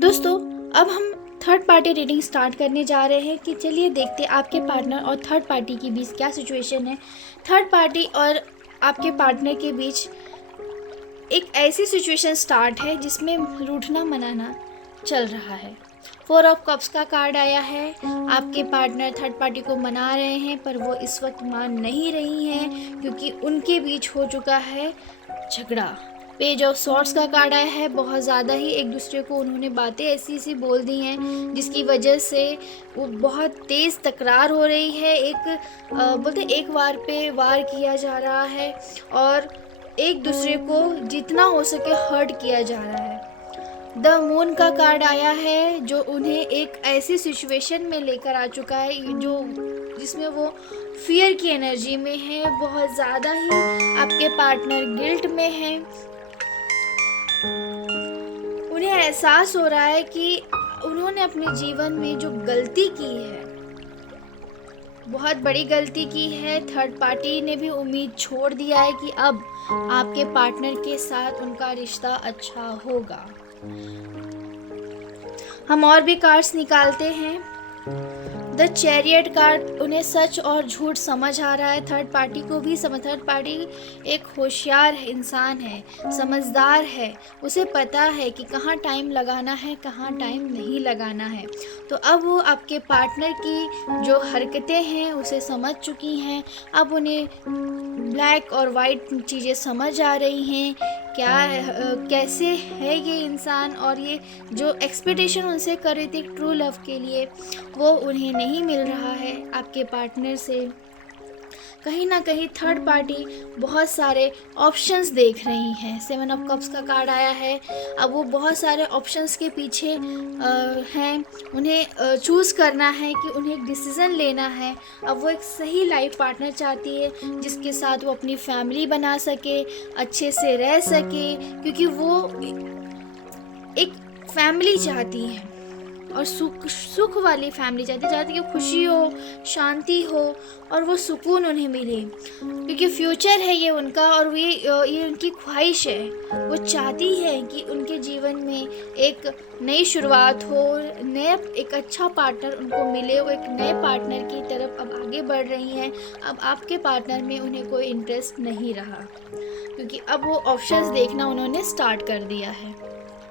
दोस्तों, अब हम थर्ड पार्टी रीडिंग स्टार्ट करने जा रहे हैं कि चलिए देखते हैं आपके पार्टनर और थर्ड पार्टी के बीच क्या सिचुएशन है। थर्ड पार्टी और आपके पार्टनर के बीच एक ऐसी सिचुएशन स्टार्ट है जिसमें रूठना मनाना चल रहा है। 4 ऑफ कप्स का कार्ड आया है। आपके पार्टनर थर्ड पार्टी को मना रहे हैं पर वो इस वक्त मान नहीं रही हैं क्योंकि उनके बीच हो चुका है झगड़ा। पेज ऑफ सॉर्ड्स का कार्ड आया है। बहुत ज़्यादा ही एक दूसरे को उन्होंने बातें ऐसी बोल दी हैं जिसकी वजह से वो बहुत तेज़ तकरार हो रही है। बोलते एक वार पे वार किया जा रहा है और एक दूसरे को जितना हो सके हर्ट किया जा रहा है। द मून का कार्ड आया है जो उन्हें एक ऐसी सिचुएशन में लेकर आ चुका है जिसमें वो फियर की एनर्जी में है। बहुत ज़्यादा ही आपके पार्टनर गिल्ट में है। उन्हें एहसास हो रहा है कि उन्होंने अपने जीवन में जो गलती की है, बहुत बड़ी गलती की है। थर्ड पार्टी ने भी उम्मीद छोड़ दिया है कि अब आपके पार्टनर के साथ उनका रिश्ता अच्छा होगा। हम और भी कार्ड्स निकालते हैं। द चैरियट कार्ड, उन्हें सच और झूठ समझ आ रहा है। थर्ड पार्टी को भी थर्ड पार्टी एक होशियार इंसान है, समझदार है। उसे पता है कि कहाँ टाइम लगाना है, कहाँ टाइम नहीं लगाना है। तो अब वो आपके पार्टनर की जो हरकतें हैं उसे समझ चुकी हैं। अब उन्हें ब्लैक और वाइट चीज़ें समझ आ रही हैं। कैसे है ये इंसान, और ये जो एक्सपेक्टेशन उनसे कर रही थी ट्रू लव के लिए वो उन्हें नहीं मिल रहा है आपके पार्टनर से। कहीं ना कहीं थर्ड पार्टी बहुत सारे ऑप्शंस देख रही हैं। 7 ऑफ कप्स का कार्ड आया है। अब वो बहुत सारे ऑप्शंस के पीछे हैं। उन्हें चूज़ करना है कि उन्हें एक डिसीज़न लेना है। अब वो एक सही लाइफ पार्टनर चाहती है जिसके साथ वो अपनी फैमिली बना सके, अच्छे से रह सके, क्योंकि वो एक फैमिली चाहती है और सुख वाली फैमिली चाहती कि खुशी हो, शांति हो और वो सुकून उन्हें मिले, क्योंकि फ्यूचर है ये उनका और ये उनकी ख्वाहिश है। वो चाहती है कि उनके जीवन में एक नई शुरुआत हो, एक अच्छा पार्टनर उनको मिले। वो एक नए पार्टनर की तरफ अब आगे बढ़ रही हैं। अब आपके पार्टनर में उन्हें कोई इंटरेस्ट नहीं रहा क्योंकि अब वो ऑप्शंस देखना उन्होंने स्टार्ट कर दिया है।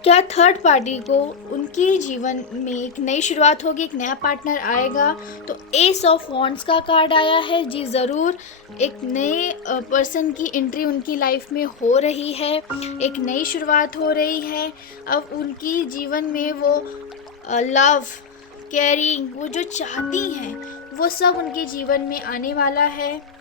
क्या थर्ड पार्टी को उनके जीवन में एक नई शुरुआत होगी, एक नया पार्टनर आएगा? तो एस ऑफ वॉन्ड्स का कार्ड आया है। जी ज़रूर, एक नए पर्सन की एंट्री उनकी लाइफ में हो रही है, एक नई शुरुआत हो रही है। अब उनकी जीवन में वो लव, केयरिंग, वो जो चाहती हैं वो सब उनके जीवन में आने वाला है।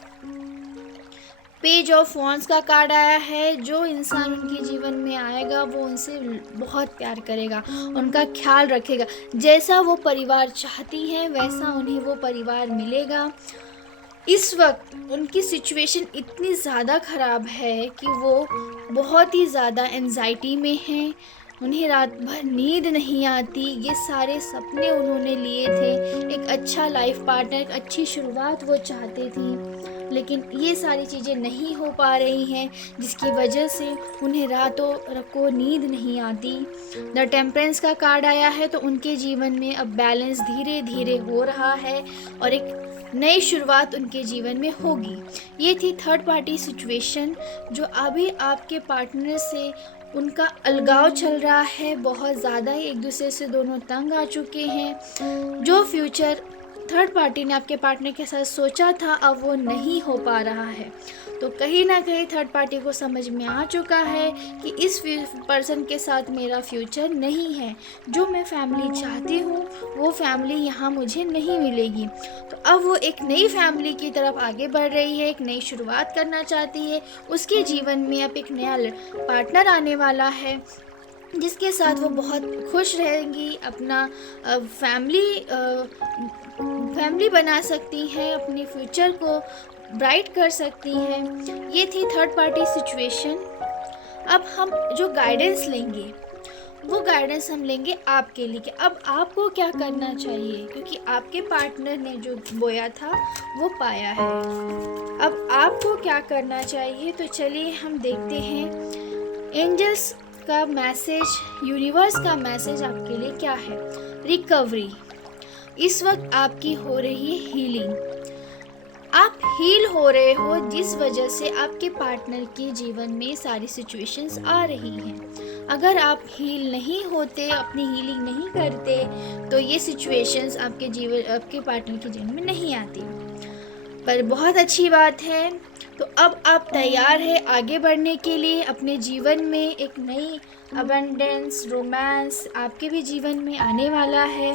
पेज ऑफ वॉन्ड्स का कार्ड आया है। जो इंसान उनके जीवन में आएगा वो उनसे बहुत प्यार करेगा, उनका ख्याल रखेगा। जैसा वो परिवार चाहती हैं वैसा उन्हें वो परिवार मिलेगा। इस वक्त उनकी सिचुएशन इतनी ज़्यादा ख़राब है कि वो बहुत ही ज़्यादा एंजाइटी में हैं। उन्हें रात भर नींद नहीं आती। ये सारे सपने उन्होंने लिए थे, एक अच्छा लाइफ पार्टनर, एक अच्छी शुरुआत वो चाहते थे, लेकिन ये सारी चीज़ें नहीं हो पा रही हैं जिसकी वजह से उन्हें रातों को नींद नहीं आती। द टेम्परेंस का कार्ड आया है। तो उनके जीवन में अब बैलेंस धीरे धीरे हो रहा है और एक नई शुरुआत उनके जीवन में होगी। ये थी थर्ड पार्टी सिचुएशन जो अभी आपके पार्टनर से उनका अलगाव चल रहा है। बहुत ज़्यादा ही एक दूसरे से दोनों तंग आ चुके हैं। जो फ्यूचर थर्ड पार्टी ने आपके पार्टनर के साथ सोचा था अब वो नहीं हो पा रहा है। तो कहीं ना कहीं थर्ड पार्टी को समझ में आ चुका है कि इस पर्सन के साथ मेरा फ्यूचर नहीं है। जो मैं फैमिली चाहती हूँ वो फैमिली यहाँ मुझे नहीं मिलेगी। तो अब वो एक नई फैमिली की तरफ आगे बढ़ रही है, एक नई शुरुआत करना चाहती है। उसके जीवन में अब एक नया पार्टनर आने वाला है जिसके साथ वो बहुत खुश रहेंगी, अपना फैमिली बना सकती हैं, अपने फ्यूचर को ब्राइट कर सकती हैं। ये थी थर्ड पार्टी सिचुएशन। अब हम जो गाइडेंस लेंगे वो गाइडेंस हम लेंगे आपके लिए कि अब आपको क्या करना चाहिए, क्योंकि आपके पार्टनर ने जो बोया था वो पाया है। अब आपको क्या करना चाहिए, तो चलिए हम देखते हैं। एंजल्स आपका मैसेज, यूनिवर्स का मैसेज आपके लिए क्या है? रिकवरी। इस वक्त आपकी हो रही है हीलिंग। आप हील हो रहे हो, जिस वजह से आपके पार्टनर के जीवन में सारी सिचुएशंस आ रही हैं। अगर आप हील नहीं होते, अपनी हीलिंग नहीं करते, तो ये सिचुएशंस आपके पार्टनर के जीवन में नहीं आती। पर बहुत अच्छी बात है, तो अब आप तैयार है आगे बढ़ने के लिए। अपने जीवन में एक नई अबंडेंस, रोमांस आपके भी जीवन में आने वाला है।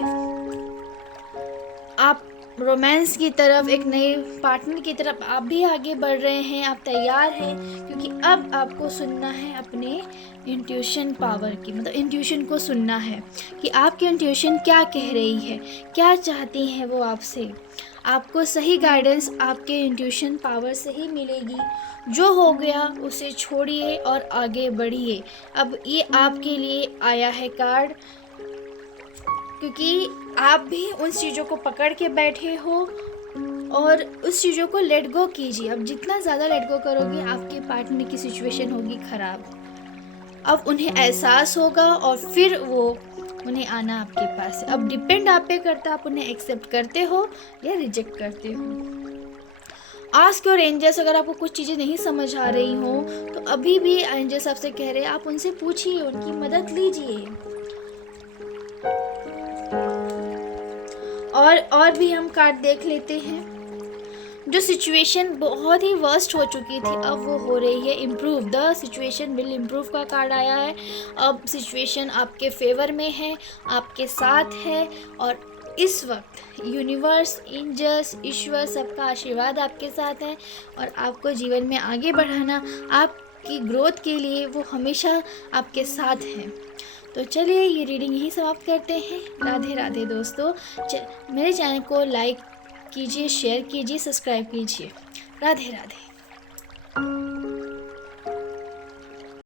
आप रोमांस की तरफ, एक नए पार्टनर की तरफ आप भी आगे बढ़ रहे हैं। आप तैयार हैं, क्योंकि अब आपको सुनना है अपने इंट्यूशन पावर की, मतलब इंट्यूशन को सुनना है कि आपकी इंट्यूशन क्या कह रही है, क्या चाहती हैं वो आपसे। आपको सही गाइडेंस आपके इंट्यूशन पावर से ही मिलेगी। जो हो गया उसे छोड़िए और आगे बढ़िए। अब ये आपके लिए आया है कार्ड, क्योंकि आप भी उन चीज़ों को पकड़ के बैठे हो और उस चीज़ों को लेट गो कीजिए। अब जितना ज़्यादा लेट गो करोगे, आपके पार्टनर की सिचुएशन होगी ख़राब। अब उन्हें एहसास होगा और फिर उन्हें आना आपके पास है। अब डिपेंड आप पे करता है, आप उन्हें एक्सेप्ट करते हो या रिजेक्ट करते हो। Ask your angels. अगर आपको कुछ चीज़ें नहीं समझ आ रही हो, तो अभी भी एंजल्स आपसे कह रहे हैं, आप उनसे पूछिए, उनकी मदद लीजिए। और भी हम कार्ड देख लेते हैं। जो सिचुएशन बहुत ही वर्स्ट हो चुकी थी, अब वो हो रही है improve. The situation will improve का कार्ड आया है। अब सिचुएशन आपके फेवर में है, आपके साथ है, और इस वक्त यूनिवर्स, एंजल्स, ईश्वर, सबका आशीर्वाद आपके साथ है। और आपको जीवन में आगे बढ़ाना, आपकी ग्रोथ के लिए वो हमेशा आपके साथ हैं। तो चलिए, ये रीडिंग यही समाप्त करते हैं। राधे राधे दोस्तों। मेरे चैनल को लाइक कीजिए, शेयर कीजिए, सब्सक्राइब कीजिए। राधे राधे।